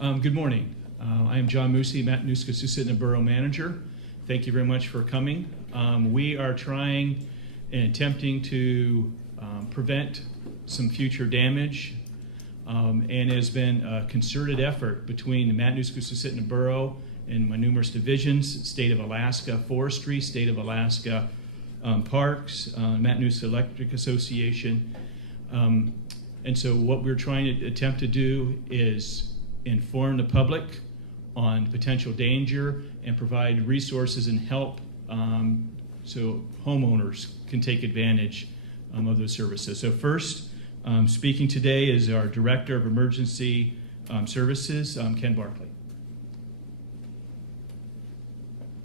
Good morning. I am John Moosey, Matanuska-Susitna Borough Manager. Thank you very much for coming. We are trying and attempting to prevent some future damage, and it has been a concerted effort between the Matanuska-Susitna Borough and my numerous divisions, State of Alaska Forestry, State of Alaska Parks, Matanuska Electric Association. And so what we're trying to attempt to do is inform the public on potential danger and provide resources and help so homeowners can take advantage of those services. So first, speaking today is our Director of Emergency Services, Ken Barkley.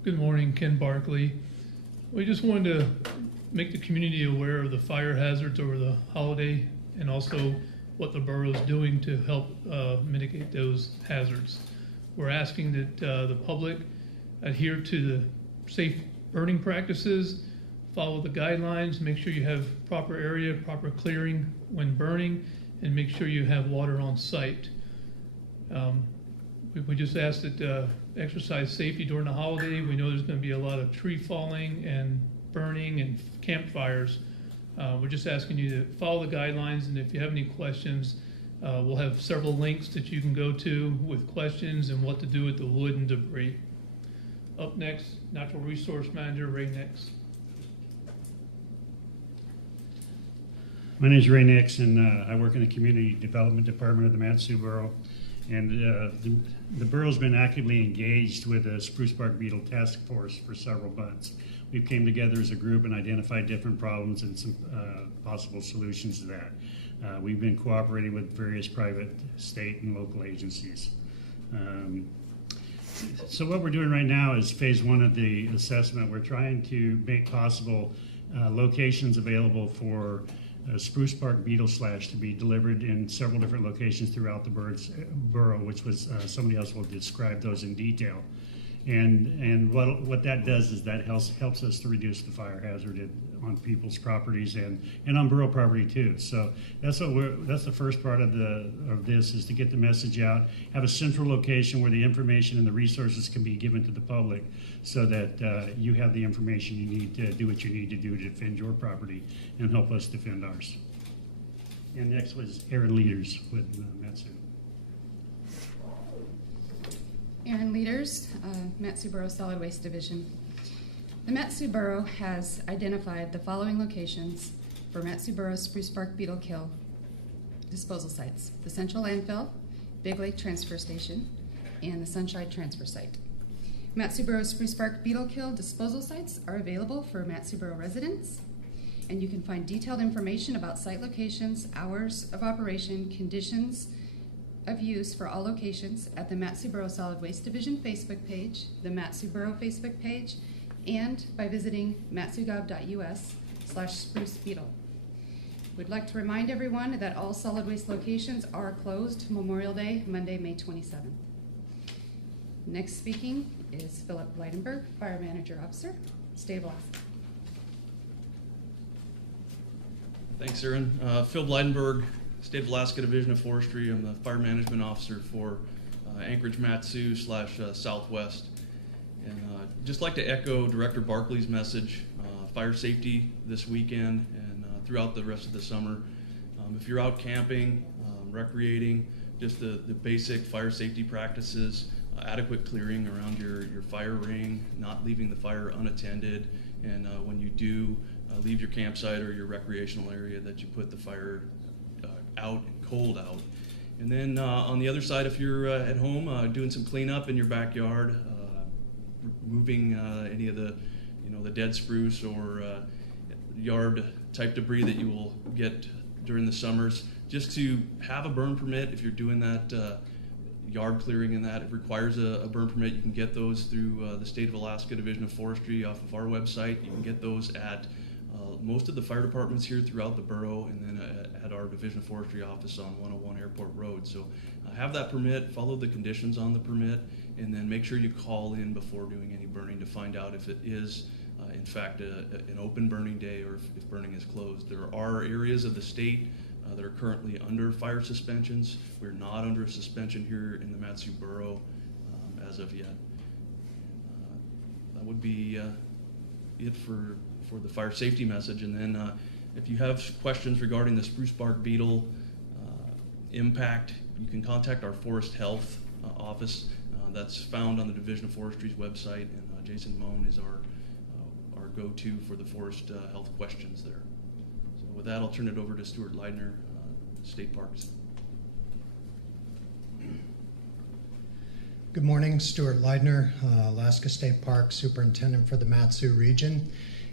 Good morning, Ken Barkley. We just wanted to make the community aware of the fire hazards over the holiday and also what the borough is doing to help mitigate those hazards. We're asking that the public adhere to the safe burning practices, follow the guidelines, make sure you have proper area, proper clearing when burning, and make sure you have water on site. We just ask that exercise safety during the holiday. We know there's going to be a lot of tree falling and burning and campfires. We're just asking you to follow the guidelines, and if you have any questions, we'll have several links that you can go to with questions and what to do with the wood and debris. Up next, Natural Resource Manager Ray Nix. My name is Ray Nix, and I work in the Community Development Department of the Mat-Su Borough. And the borough's been actively engaged with the Spruce Bark Beetle Task Force for several months. We've came together as a group and identified different problems and some possible solutions to that. We've been cooperating with various private, state, and local agencies. So what we're doing right now is phase one of the assessment. We're trying to make possible locations available for spruce bark beetle slash to be delivered in several different locations throughout the borough, which was somebody else will describe those in detail. And what that does is that helps us to reduce the fire hazard on people's properties and on borough property too. So that's the first part of this is to get the message out, have a central location where the information and the resources can be given to the public, so that you have the information you need to do what you need to do to defend your property and help us defend ours. And next was Aaron Leaders with Mat-Su. Aaron Leaders, Mat-Su Borough Solid Waste Division. The Mat-Su Borough has identified the following locations for Mat-Su Borough Spruce Bark Beetle Kill disposal sites: the Central Landfill, Big Lake Transfer Station, and the Sunshine Transfer Site. Mat-Su Borough Spruce Bark Beetle Kill disposal sites are available for Mat-Su Borough residents, and you can find detailed information about site locations, hours of operation, conditions of use for all locations at the Mat-Su Borough Solid Waste Division Facebook page, the Mat-Su Borough Facebook page, and by visiting matsugov.us/sprucebeetle. We'd like to remind everyone that all solid waste locations are closed Memorial Day, Monday, May 27th. Next speaking is Philip Leidenberg, Fire Manager Officer, State of Alaska. Thanks, Aaron. Phil Leidenberg, State of Alaska Division of Forestry. I'm the Fire Management Officer for Anchorage Mat-Su / Southwest. And just like to echo Director Barkley's message, fire safety this weekend and throughout the rest of the summer. If you're out camping, recreating, just the basic fire safety practices, adequate clearing around your fire ring, not leaving the fire unattended, and when you do leave your campsite or your recreational area, that you put the fire out and cold out. And then on the other side, if you're at home doing some cleanup in your backyard, removing any of the dead spruce or yard type debris that you will get during the summers, just to have a burn permit. If you're doing that yard clearing and that, it requires a burn permit. You can get those through the State of Alaska Division of Forestry off of our website. You can get those at most of the fire departments here throughout the borough, and then at our Division of Forestry office on 101 Airport Road. So have that permit, follow the conditions on the permit, and then make sure you call in before doing any burning to find out if it is in fact an open burning day or if burning is closed. There are areas of the state that are currently under fire suspensions. We're not under a suspension here in the Mat-Su Borough as of yet. That would be it for the fire safety message. And then if you have questions regarding the spruce bark beetle impact, you can contact our Forest Health office. That's found on the Division of Forestry's website, and Jason Moan is our go-to for the forest health questions there. So with that, I'll turn it over to Stuart Leidner, State Parks. Good morning, Stuart Leidner, Alaska State Park Superintendent for the Mat-Su region.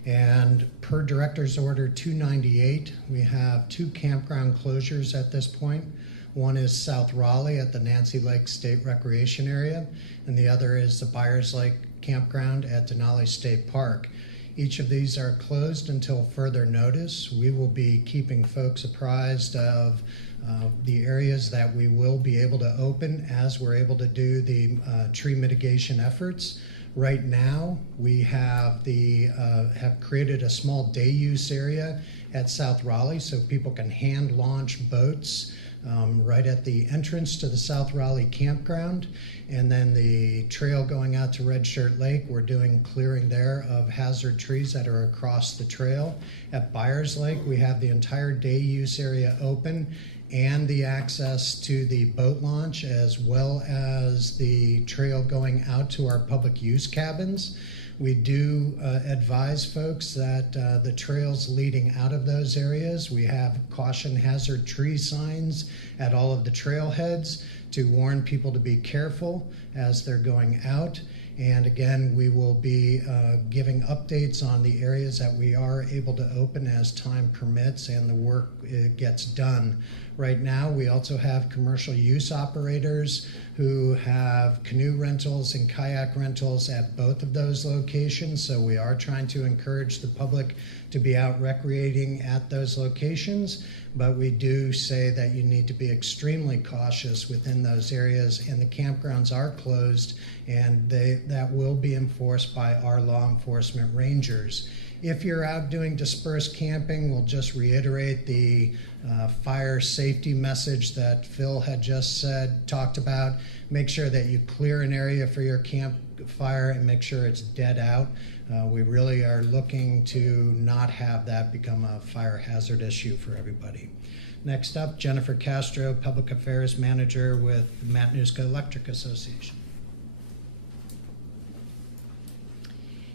And per Director's Order 298, we have 2 campground closures at this point. One is South Raleigh at the Nancy Lake State Recreation Area, and the other is the Byers Lake Campground at Denali State Park. Each of these are closed until further notice. We will be keeping folks apprised of the areas that we will be able to open as we're able to do the tree mitigation efforts. Right now, we have created a small day use area at South Raleigh so people can hand launch boats right at the entrance to the South Raleigh campground. And then the trail going out to Red Shirt Lake, we're doing clearing there of hazard trees that are across the trail. At Byers Lake, we have the entire day use area open and the access to the boat launch, as well as the trail going out to our public use cabins. We do advise folks that the trails leading out of those areas, we have caution hazard tree signs at all of the trailheads to warn people to be careful as they're going out. And again, we will be giving updates on the areas that we are able to open as time permits and the work gets done. Right now, we also have commercial use operators who have canoe rentals and kayak rentals at both of those locations. So we are trying to encourage the public to be out recreating at those locations. But we do say that you need to be extremely cautious within those areas, and the campgrounds are closed, and that will be enforced by our law enforcement rangers. If you're out doing dispersed camping, we'll just reiterate the fire safety message that Phil had just talked about. Make sure that you clear an area for your campfire and make sure it's dead out. We really are looking to not have that become a fire hazard issue for everybody. Next up, Jennifer Castro, Public Affairs Manager with the Matanuska Electric Association.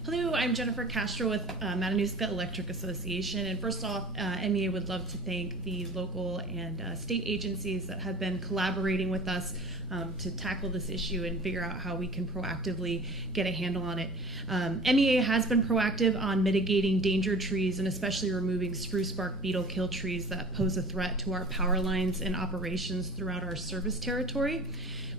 Hello, I'm Jennifer Castro with Matanuska Electric Association. And first off, MEA would love to thank the local and state agencies that have been collaborating with us to tackle this issue and figure out how we can proactively get a handle on it. MEA has been proactive on mitigating danger trees and especially removing spruce bark beetle kill trees that pose a threat to our power lines and operations throughout our service territory.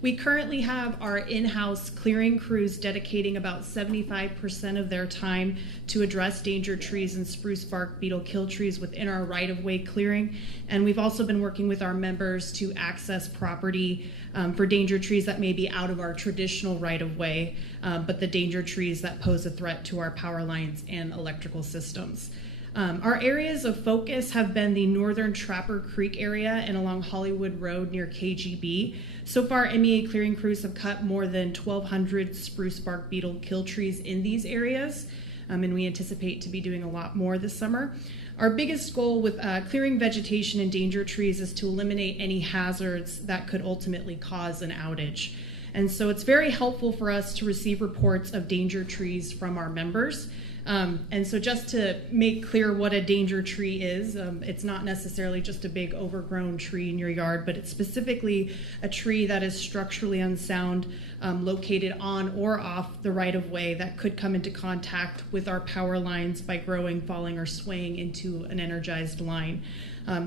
We currently have our in-house clearing crews dedicating about 75% of their time to address danger trees and spruce bark beetle kill trees within our right-of-way clearing. And we've also been working with our members to access property for danger trees that may be out of our traditional right-of-way, but the danger trees that pose a threat to our power lines and electrical systems. Our areas of focus have been the northern Trapper Creek area and along Hollywood Road near KGB. So far, MEA clearing crews have cut more than 1,200 spruce bark beetle kill trees in these areas, and we anticipate to be doing a lot more this summer. Our biggest goal with clearing vegetation and danger trees is to eliminate any hazards that could ultimately cause an outage. And so it's very helpful for us to receive reports of danger trees from our members. And so just to make clear what a danger tree is, it's not necessarily just a big overgrown tree in your yard, but it's specifically a tree that is structurally unsound, located on or off the right-of-way that could come into contact with our power lines by growing, falling, or swaying into an energized line.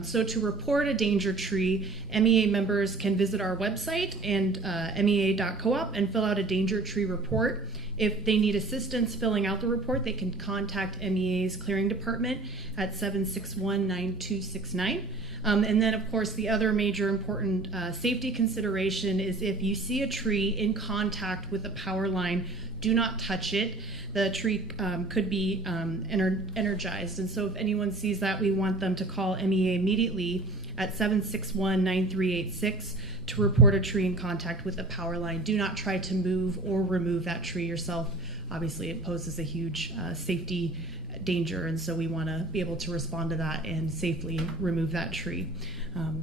So to report a danger tree, MEA members can visit our website and mea.coop and fill out a danger tree report. If they need assistance filling out the report, they can contact MEA's clearing department at 761-9269. And then, of course, the other major important safety consideration is if you see a tree in contact with a power line, do not touch it. The tree could be energized. And so if anyone sees that, we want them to call MEA immediately at 761-9386 to report a tree in contact with a power line. Do not try to move or remove that tree yourself. Obviously, it poses a huge safety danger, and so we want to be able to respond to that and safely remove that tree.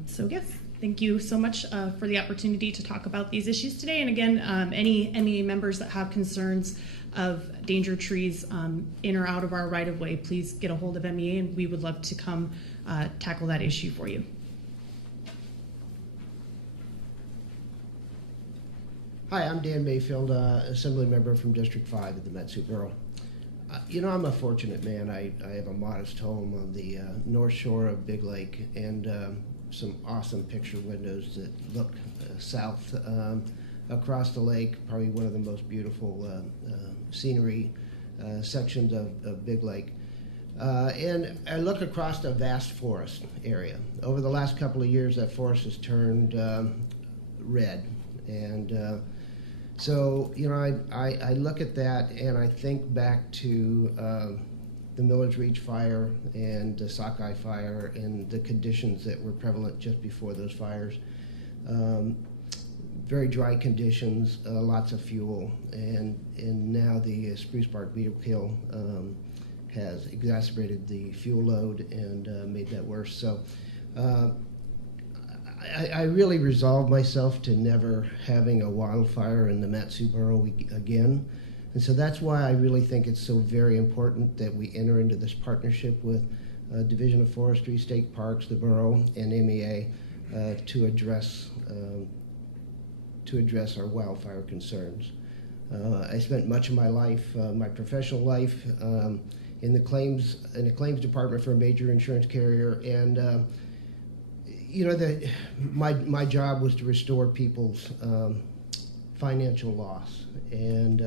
So yes, thank you so much for the opportunity to talk about these issues today. And again, any MEA members that have concerns of danger trees in or out of our right-of-way, please get a hold of MEA, and we would love to come tackle that issue for you. Hi, I'm Dan Mayfield, Assembly Member from District 5 of the Mat-Su Borough. I'm a fortunate man. I have a modest home on the north shore of Big Lake and some awesome picture windows that look south across the lake, probably one of the most beautiful scenery sections of Big Lake. And I look across a vast forest area. Over the last couple of years, that forest has turned red. And so, I look at that and I think back to the Miller's Reach fire and the Sockeye fire and the conditions that were prevalent just before those fires. Very dry conditions, lots of fuel, and now the spruce bark beetle kill has exacerbated the fuel load and made that worse. So I really resolved myself to never having a wildfire in the Mat-Su Borough again. And so that's why I really think it's so very important that we enter into this partnership with Division of Forestry, State Parks, the Borough, and MEA to address our wildfire concerns. I spent much of my life, my professional life, in the claims department for a major insurance carrier, and my job was to restore people's financial loss, and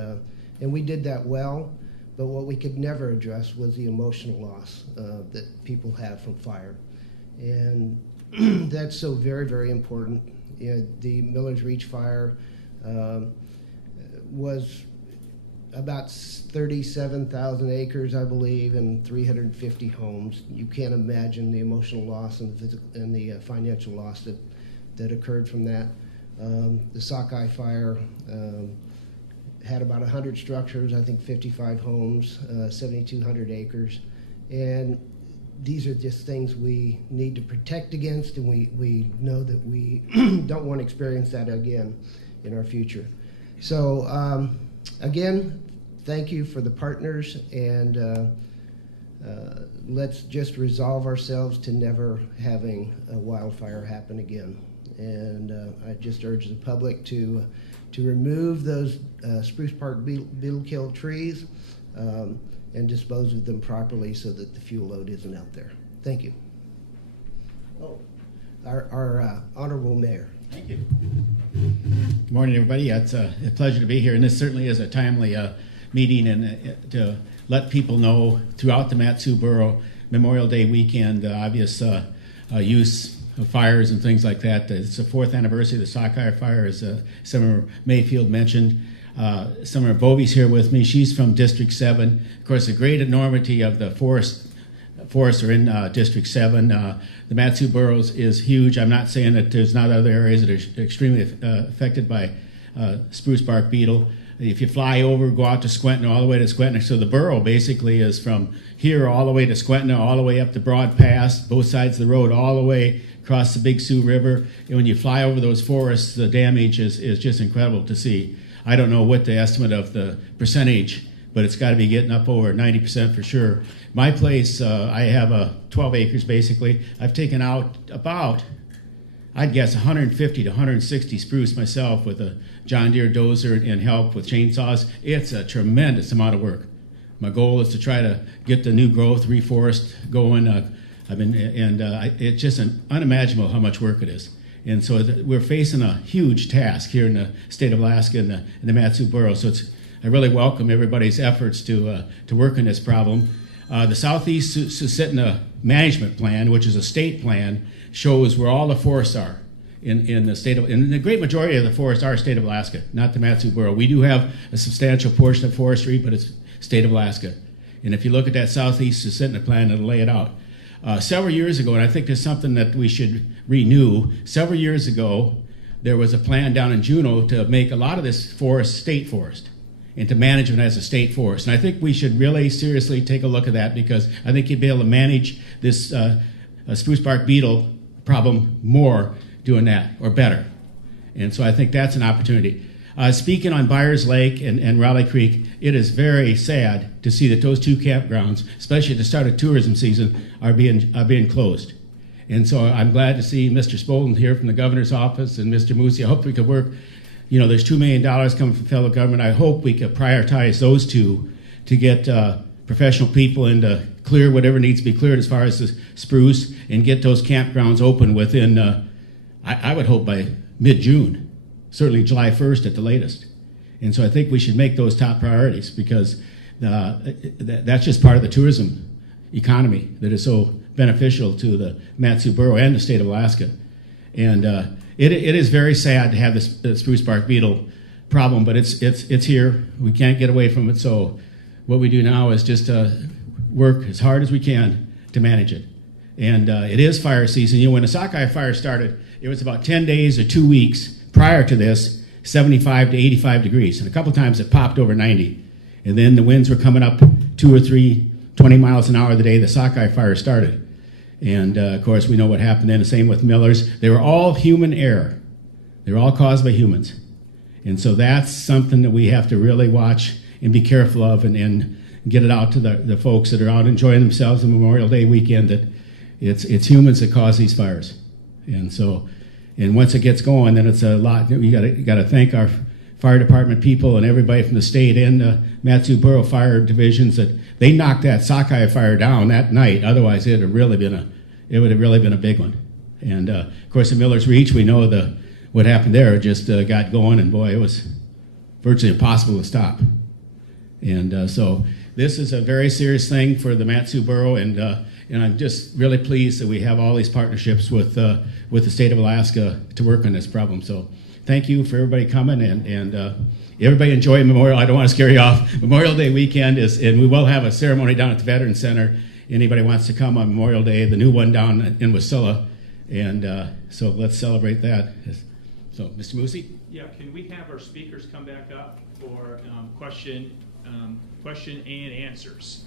we did that well. But what we could never address was the emotional loss that people have from fire, and that's so very, very important. The Miller's Reach fire was about 37,000 acres, I believe, and 350 homes. You can't imagine the emotional loss and the physical and the financial loss that occurred from that. The Sockeye fire had about 100 structures, I think 55 homes, 7,200 acres, and these are just things we need to protect against, and we know that we don't want to experience that again in our future. So again, thank you for the partners, and let's just resolve ourselves to never having a wildfire happen again. And I just urge the public to remove those spruce bark beetle kill trees and dispose of them properly so that the fuel load isn't out there. Thank you. Oh, our Honorable Mayor. Thank you. Good morning, everybody. It's a pleasure to be here, and this certainly is a timely meeting and to let people know throughout the Mat-Su Borough Memorial Day weekend, obvious use of fires and things like that. It's the 4th anniversary of the Sockeye fire, as Senator Mayfield mentioned. Senator Bobie's here with me. She's from District 7. Of course, the great enormity of the forests are in District 7. The Mat-Su Borough is huge. I'm not saying that there's not other areas that are extremely affected by spruce bark beetle. If you fly over, go out to Squentin, all the way to Squentin. So the borough basically is from here all the way to Squentin, all the way up the Broad Pass, both sides of the road, all the way across the Big Sioux River. And when you fly over those forests, the damage is just incredible to see. I don't know what the estimate of the percentage, but it's got to be getting up over 90% for sure. My place, I have 12 acres basically. I've taken out about, I'd guess, 150 to 160 spruce myself with a John Deere dozer and help with chainsaws. It's a tremendous amount of work. My goal is to try to get the new growth, reforest going. It's just unimaginable how much work it is. And so we're facing a huge task here in the state of Alaska in the Mat-Su Borough. So I really welcome everybody's efforts to work on this problem. The Southeast Susitna Management Plan, which is a state plan, shows where all the forests are in the state of, and the great majority of the forests are state of Alaska, not the Mat-Su Borough. We do have a substantial portion of forestry, but it's state of Alaska. And if you look at that Southeast Susitna plan, it'll lay it out. Several years ago, and I think there's something that we should renew. Several years ago, there was a plan down in Juneau to make a lot of this forest state forest and to manage it as a state forest. And I think we should really seriously take a look at that, because I think you'd be able to manage this spruce bark beetle problem more doing that, or better. And so I think that's an opportunity. Speaking on Byers Lake and Raleigh Creek, it is very sad to see that those two campgrounds, especially at the start of tourism season, are being closed. And so I'm glad to see Mr. Spolten here from the governor's office and Mr. Moosey. I hope we could work. You know, there's $2 million coming from federal government. I hope we could prioritize those two to get professional people in to clear whatever needs to be cleared as far as the spruce, and get those campgrounds open within, I would hope by mid-June, certainly July 1st at the latest. And so I think we should make those top priorities, because that's just part of the tourism economy that is so beneficial to the Mat-Su Borough and the state of Alaska. And it is very sad to have this spruce bark beetle problem, but it's here. We can't get away from it. So what we do now is just work as hard as we can to manage it. And it is fire season. You know, when the sockeye fire started, it was about 10 days or 2 weeks prior to this, 75 to 85 degrees. And a couple times it popped over 90. And then the winds were coming up 2 or 3, 20 miles an hour the day the sockeye fire started. And, of course, we know what happened then. The same with Miller's. They were all human error. They were all caused by humans. And so that's something that we have to really watch and be careful of, and get it out to the folks that are out enjoying themselves on Memorial Day weekend, that it's humans that cause these fires. And so, and once it gets going, then it's a lot. You got to thank our fire department people and everybody from the state and the Mat-Su Borough fire divisions that they knocked that sockeye fire down that night. Otherwise, it would have really been a big one. And of course, in Miller's Reach, we know what happened there. It just got going, and boy, it was virtually impossible to stop. And so this is a very serious thing for the Mat-Su Borough, and I'm just really pleased that we have all these partnerships with the state of Alaska to work on this problem. So thank you for everybody coming, and everybody enjoy Memorial. I don't want to scare you off. Memorial Day weekend and we will have a ceremony down at the Veterans Center. Anybody wants to come on Memorial Day, the new one down in Wasilla, and so let's celebrate that. So, Mr. Moosey? Yeah, can we have our speakers come back up for question and answers?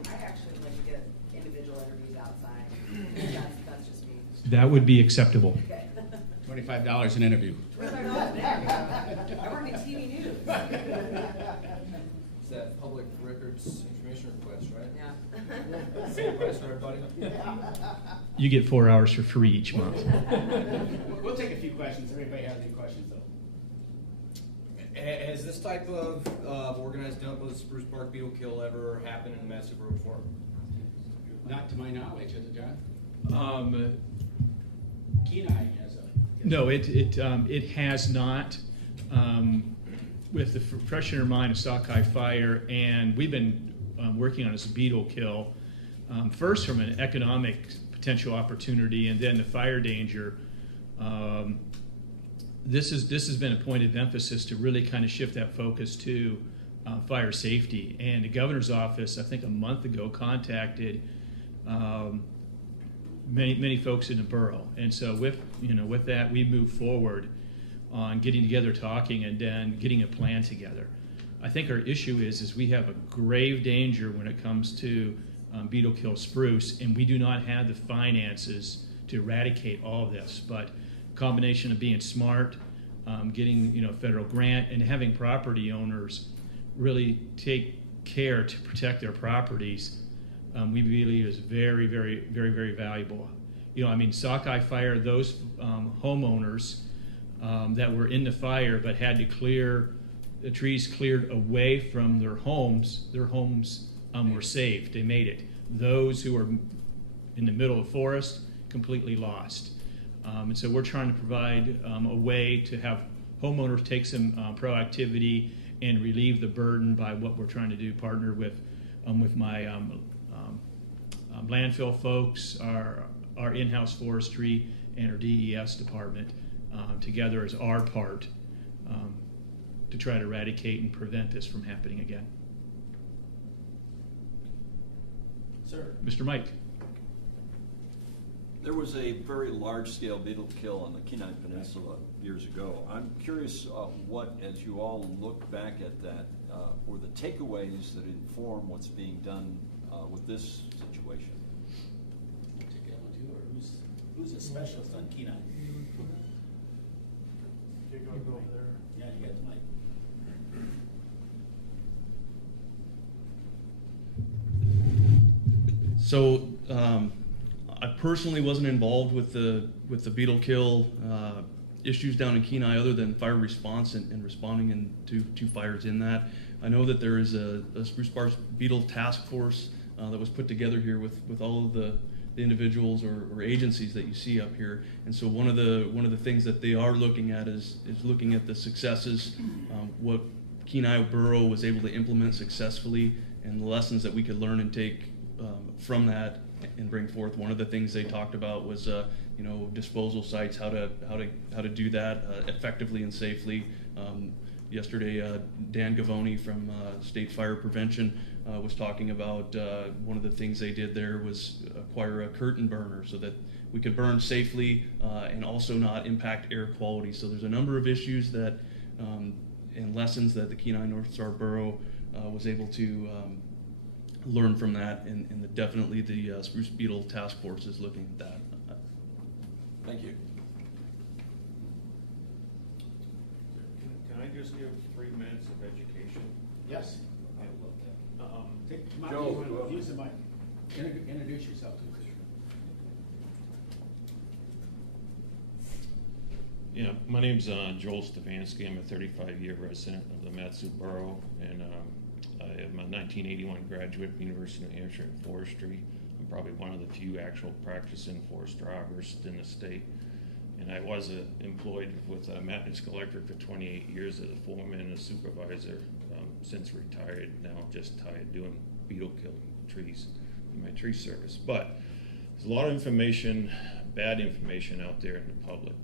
I'd actually like to get individual interviews outside. That's just me. That would be acceptable. Okay. $25 an interview. $25 an interview. I work in TV news. It's that public records information request, right? Yeah. Same price for everybody? You get 4 hours for free each month. We'll take a few questions. Everybody has any questions, though? Has this type of organized dump of spruce bark beetle kill ever happened in the Mat-Su Borough before? Not to my knowledge, has it, John? Kenai has a... No, it has not. With the fresh in our mind of sockeye fire, and we've been working on this beetle kill, first from an economic potential opportunity, and then the fire danger. This has been a point of emphasis to really kind of shift that focus to fire safety. And the governor's office, I think a month ago, contacted many folks in the borough. And so with that, we moved forward on getting together, talking, and then getting a plan together. I think our issue is we have a grave danger when it comes to beetle kill spruce, and we do not have the finances to eradicate all of this. But combination of being smart, getting federal grant, and having property owners really take care to protect their properties, we believe is very, very, very, very valuable. Sockeye fire, those homeowners that were in the fire but had to clear the trees cleared away from their homes were saved. They made it. Those who are in the middle of the forest, completely lost. And so we're trying to provide a way to have homeowners take some proactivity and relieve the burden by what we're trying to do, partner with my landfill folks, our in-house forestry, and our DES department together as our part to try to eradicate and prevent this from happening again. Sir. Mr. Mike. There was a very large-scale beetle kill on the Kenai Peninsula years ago. I'm curious what, as you all look back at that, were the takeaways that inform what's being done with this situation? Take that one too, or who's a specialist on Kenai? You go over there. Yeah, you got the mic. So I personally wasn't involved with the beetle kill issues down in Kenai, other than fire response and responding to fires in that. I know that there is a Spruce Bark Beetle task force that was put together here with all of the individuals or agencies that you see up here. And so one of the things that they are looking at is looking at the successes, what Kenai Borough was able to implement successfully, and the lessons that we could learn and take from that and bring forth. One of the things they talked about was disposal sites, how to do that effectively and safely. Yesterday, Dan Gavoni from State Fire Prevention was talking about one of the things they did there was acquire a curtain burner so that we could burn safely and also not impact air quality. So there's a number of issues that and lessons that the Kenai North Star Borough was able to learn from that, and definitely the Spruce Beetle Task Force is looking at that. Thank you. Can I just give 3 minutes of education? Yes. I would love that. Take, Joe, use the mic. Introduce yourself too. Yeah, my name's Joel Stefanski. I'm a 35-year resident of the Matsu Borough, and I am a 1981 graduate of the University of New Hampshire in forestry. I'm probably one of the few actual practicing forester arborists in the state. And I was employed with Matanuska Electric for 28 years as a foreman and a supervisor, since retired, now just tired doing beetle killing trees in my tree service. But there's a lot of information, bad information out there in the public.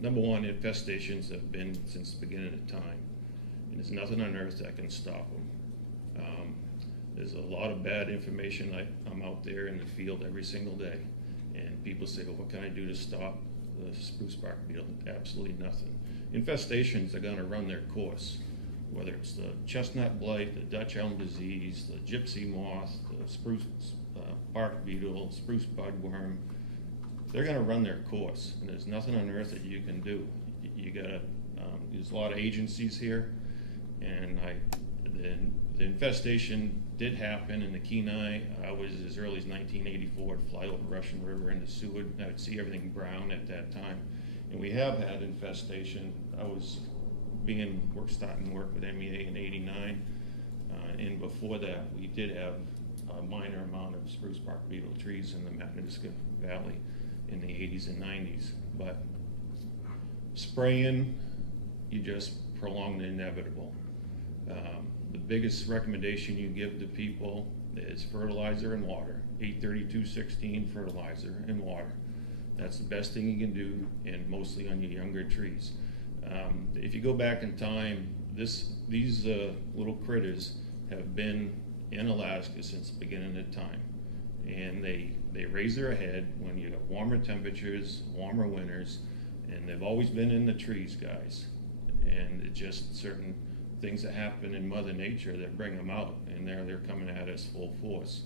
Number one, infestations have been since the beginning of time, and there's nothing on earth that can stop them. There's a lot of bad information. I'm out there in the field every single day, and people say, well, what can I do to stop the spruce bark beetle? Absolutely nothing. Infestations are going to run their course, whether it's the chestnut blight, the Dutch elm disease, the gypsy moth, the spruce bark beetle, spruce budworm. They're going to run their course, and there's nothing on earth that you can do. You got to. There's a lot of agencies here, and the infestation did happen in the Kenai. I was as early as 1984. I'd fly over Russian River into Seward. I would see everything brown at that time, and we have had infestation. I was starting work with MEA in '89, and before that, we did have a minor amount of spruce bark beetle trees in the Matanuska Valley in the 80s and 90s. But spraying, you just prolong the inevitable. The biggest recommendation you give to people is fertilizer and water. 832-16 fertilizer and water. That's the best thing you can do, and mostly on your younger trees. If you go back in time, these little critters have been in Alaska since the beginning of time, and they raise their head when you got warmer temperatures, warmer winters, and they've always been in the trees, guys. And it's just certain things that happen in Mother Nature that bring them out, and they're coming at us full force.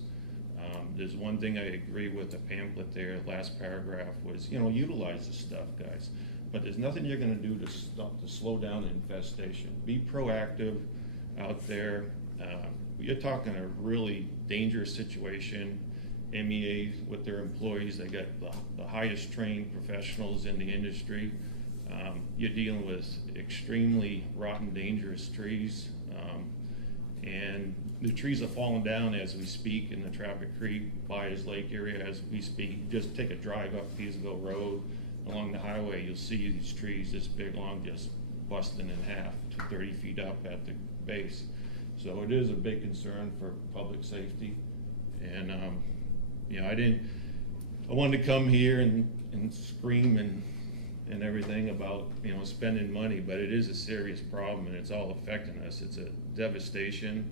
There's one thing I agree with the pamphlet there, last paragraph was, utilize the stuff, guys. But there's nothing you're going to do to slow down the infestation. Be proactive out there. You're talking a really dangerous situation. MEA with their employees, they got the highest trained professionals in the industry. You're dealing with extremely rotten, dangerous trees, and the trees are falling down as we speak in the Traffic Creek, Byers Lake area as we speak. Just take a drive up Peasville Road along the highway, you'll see these trees this big long just busting in half to 30 feet up at the base. So it is a big concern for public safety, and I wanted to come here and scream and everything about spending money, but it is a serious problem and it's all affecting us. It's a devastation.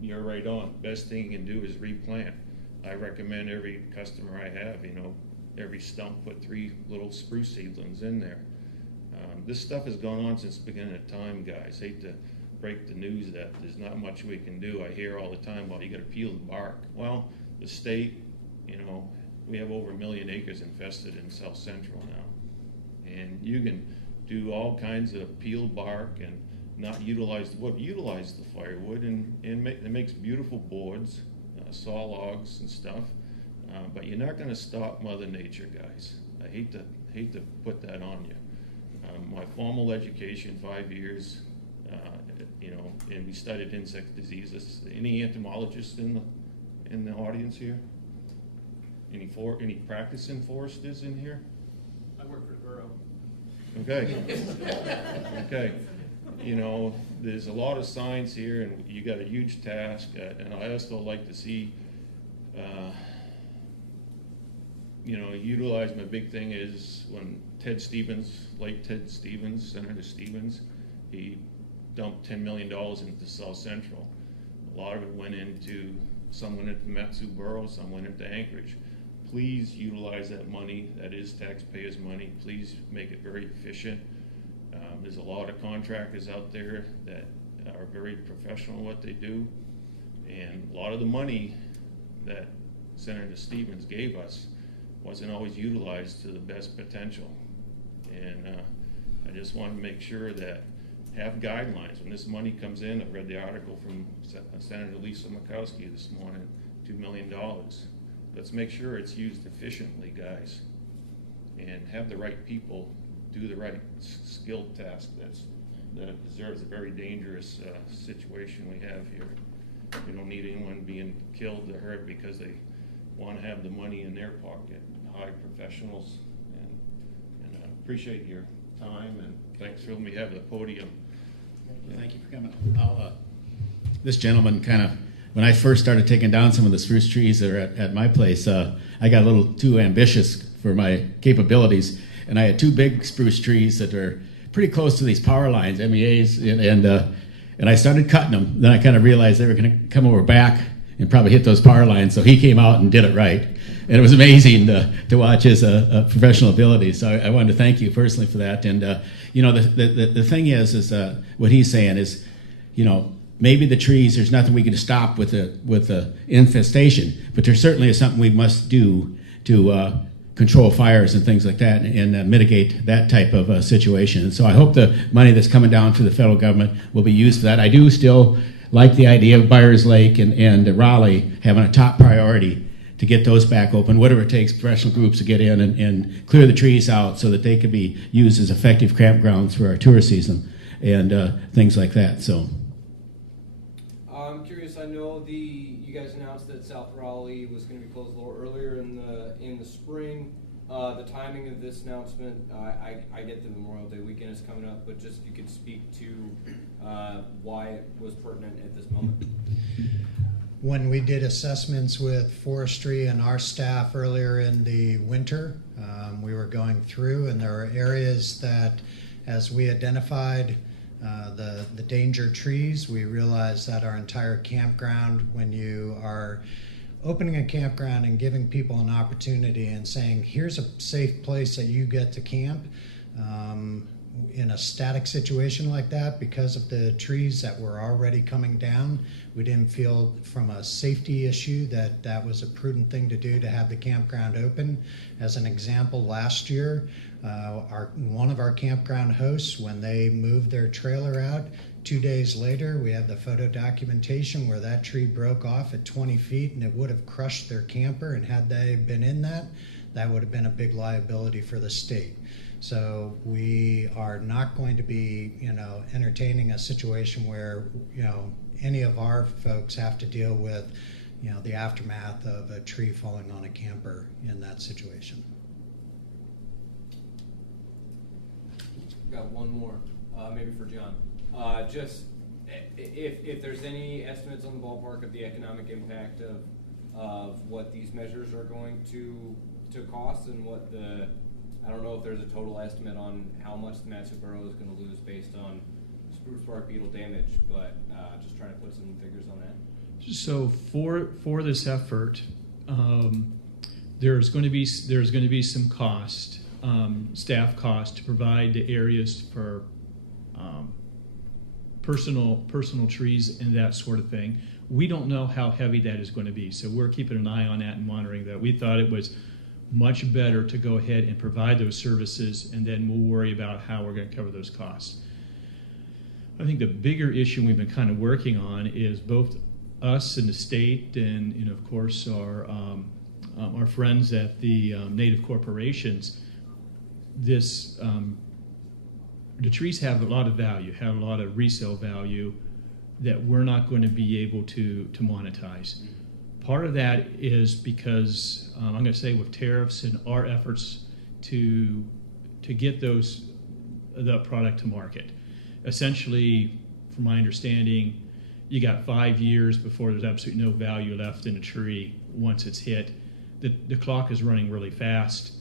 You're right on. Best thing you can do is replant. I recommend every customer I have, every stump put 3 little spruce seedlings in there. This stuff has gone on since the beginning of time, guys. Hate to break the news that there's not much we can do. I hear all the time, well, you got to peel the bark. Well, the state, we have over 1 million acres infested in South Central now. And you can do all kinds of peeled bark and not utilize the wood. Utilize the firewood, and it makes beautiful boards, saw logs and stuff. But you're not going to stop Mother Nature, guys. I hate to put that on you. My formal education, 5 years, and we studied insect diseases. Any entomologists in the audience here? Any practicing foresters in here? I work for the borough. Okay. Okay. There's a lot of science here, and you got a huge task. And I also like to see, utilize. My big thing is when late Ted Stevens, Senator Stevens, he dumped $10 million into South Central. A lot of it some went into Matsu Borough, some went into Anchorage. Please utilize that money. That is taxpayers' money. Please make it very efficient. There's a lot of contractors out there that are very professional in what they do. And a lot of the money that Senator Stevens gave us wasn't always utilized to the best potential. And I just want to make sure that have guidelines. When this money comes in, I read the article from Senator Lisa Murkowski this morning, $2 million. Let's make sure it's used efficiently, guys, and have the right people do the right skilled task that deserves a very dangerous situation we have here. We don't need anyone being killed or hurt because they want to have the money in their pocket. High professionals, and I appreciate your time, and thanks for letting me have the podium. Thank you for coming. This gentleman when I first started taking down some of the spruce trees that are at my place, I got a little too ambitious for my capabilities, and I had 2 big spruce trees that are pretty close to these power lines, MEAs, and I started cutting them. Then I kind of realized they were going to come over back and probably hit those power lines, so he came out and did it right. And it was amazing to watch his professional abilities. So I wanted to thank you personally for that. And the thing is what he's saying is, maybe the trees, there's nothing we can stop with the infestation, but there certainly is something we must do to control fires and things like that, and mitigate that type of situation. And so I hope the money that's coming down to the federal government will be used for that. I do still like the idea of Byers Lake and Raleigh having a top priority to get those back open, whatever it takes, professional groups to get in and clear the trees out so that they can be used as effective campgrounds for our tourist season and things like that. So, I'm curious. I know you guys announced that South Raleigh was going to be closed a little earlier in the spring. The timing of this announcement, I get the Memorial Day weekend is coming up, but just if you could speak to why it was pertinent at this moment. When we did assessments with forestry and our staff earlier in the winter, we were going through, and there were areas that, as we identified the danger trees, we realized that our entire campground, when you are opening a campground and giving people an opportunity and saying, here's a safe place that you get to camp, in a static situation like that, because of the trees that were already coming down, we didn't feel from a safety issue that was a prudent thing to do to have the campground open. As an example, last year, one of our campground hosts, when they moved their trailer out, 2 days later, we have the photo documentation where that tree broke off at 20 feet and it would have crushed their camper, and had they been in that would have been a big liability for the state. So we are not going to be, entertaining a situation where, any of our folks have to deal with, the aftermath of a tree falling on a camper in that situation. Got one more, maybe for John. Just if there's any estimates on the ballpark of the economic impact of what these measures are going to cost, and what I don't know if there's a total estimate on how much the Matsu Borough is going to lose based on spruce bark beetle damage, but just trying to put some figures on that. So for this effort, there's going to be some cost, staff cost, to provide the areas for personal trees and that sort of thing. We don't know how heavy that is going to be, so we're keeping an eye on that and monitoring that. We thought it was much better to go ahead and provide those services, and then we'll worry about how we're going to cover those costs. I think the bigger issue we've been kind of working on is both us and the state, and of course our friends at the native corporations. The trees have a lot of value, have a lot of resale value that we're not going to be able to monetize. Part of that is because I'm going to say with tariffs and our efforts to get the product to market. Essentially, from my understanding, you got 5 years before there's absolutely no value left in a tree once it's hit. The clock is running really fast,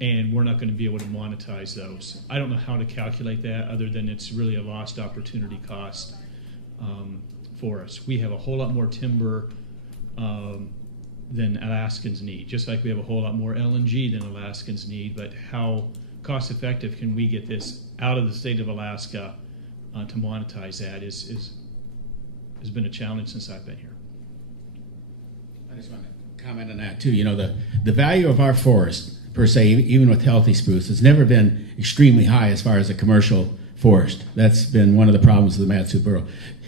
and we're not going to be able to monetize those. I don't know how to calculate that other than it's really a lost opportunity cost for us. We have a whole lot more timber than Alaskans need, just like we have a whole lot more LNG than Alaskans need, but how cost effective can we get this out of the state of Alaska to monetize that has been a challenge since I've been here. I just want to comment on that too. The value of our forest, per se, even with healthy spruce, has never been extremely high as far as a commercial forest. That's been one of the problems of the Mat-Su borough.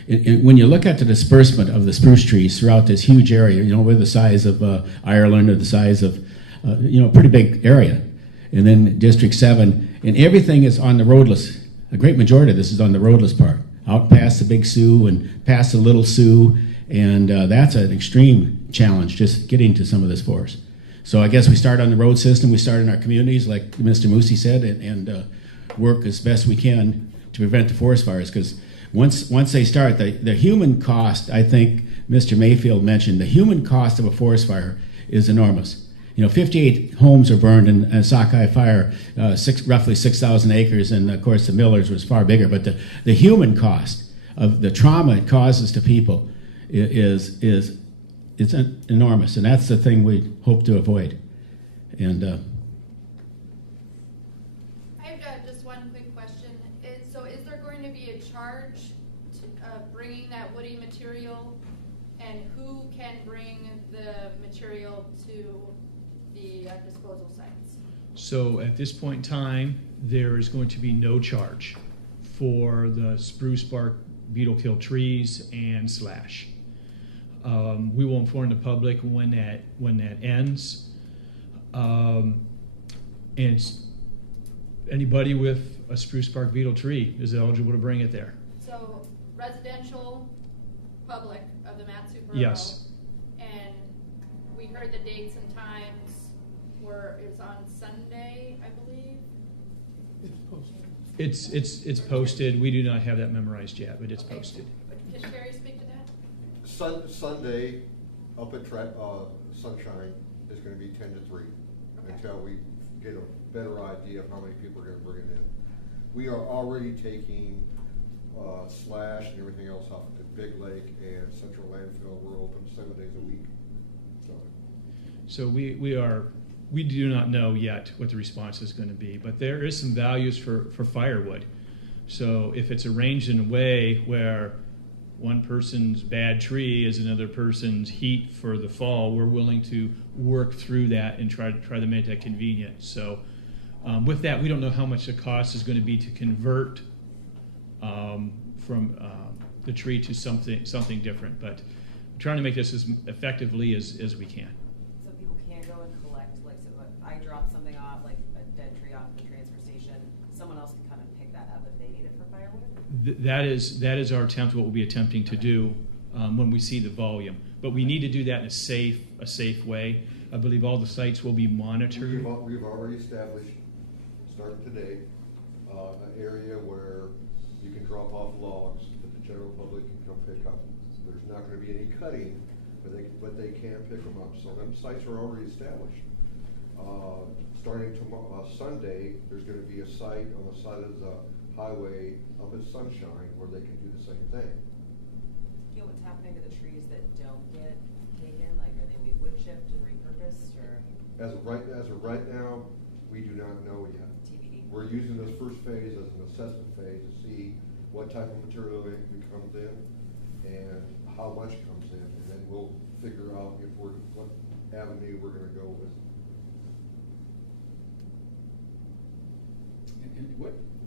When you look at the disbursement of the spruce trees throughout this huge area, we're the size of Ireland or the size of, a pretty big area. And then District 7, and everything is on the roadless. A great majority of this is on the roadless part, out past the Big Sioux and past the Little Sioux, and that's an extreme challenge, just getting to some of this forest. So I guess we start on the road system, we start in our communities, like Mr. Moosey said, and work as best we can to prevent the forest fires, because once they start, the human cost, I think Mr. Mayfield mentioned, the human cost of a forest fire is enormous. 58 homes are burned in a Sockeye fire, roughly 6,000 acres, and of course the Millers was far bigger. But the human cost of the trauma it causes to people is enormous, and that's the thing we hope to avoid. And I've got just one quick question. Is there going to be a charge to bringing that woody material, and who can bring the material to the disposal sites? So at this point in time, there is going to be no charge for the spruce bark beetle kill trees and slash. We will inform the public when that ends. And anybody with a spruce bark beetle tree is eligible to bring it there. So residential, public of the Mat-Su borough. Yes. And we heard the dates and times it's on Sunday, I believe. It's posted. We do not have that memorized yet, but it's posted. Can Sherry speak to that? Sunday up at Sunshine is going to be 10 to 3 until we get a better idea of how many people are going to bring it in. We are already taking slash and everything else off at Big Lake and Central Landfill. We're open 7 days a week. So we do not know yet what the response is going to be, but there is some values for firewood. So if it's arranged in a way where one person's bad tree is another person's heat for the fall, we're willing to work through that and try to make that convenient. So with that, we don't know how much the cost is going to be to convert from the tree to something different, but we're trying to make this as effectively as we can. So people can go and collect, like, so if I drop something off, like a dead tree off the transfer station, someone else can come and pick that up if they need it for firewood? That is our attempt, what we'll be attempting to do when we see the volume. But we need to do that in a safe way. I believe all the sites will be monitored. We've already established, starting today, an area where you can drop off logs that the general public can come pick up. There's not going to be any cutting, but they can pick them up. So them sites are already established. Starting tomorrow, Sunday, there's going to be a site on the side of the highway up at Sunshine where they can do the same thing. Do you know what's happening to the trees that don't get taken? Like, are they being wood chipped and repurposed? repurposed or? As of right now, we do not know yet. TBD. We're using this first phase as an assessment phase to see what type of material it comes in and how much comes in, and then we'll figure out what avenue we're gonna go with. And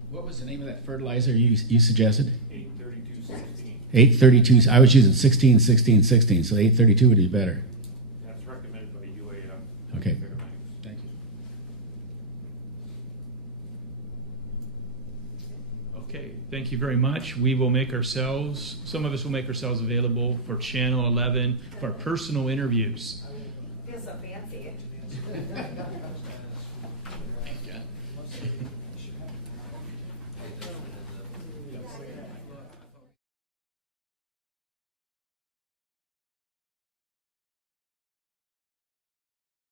what was the name of that fertilizer you suggested? 832-16. 832. I was using 16, 16, 16, so 832 would be better. That's recommended by UAF. Okay. Thank you. Okay, thank you very much. We will make ourselves, some of us will make ourselves available for Channel 11 for personal interviews.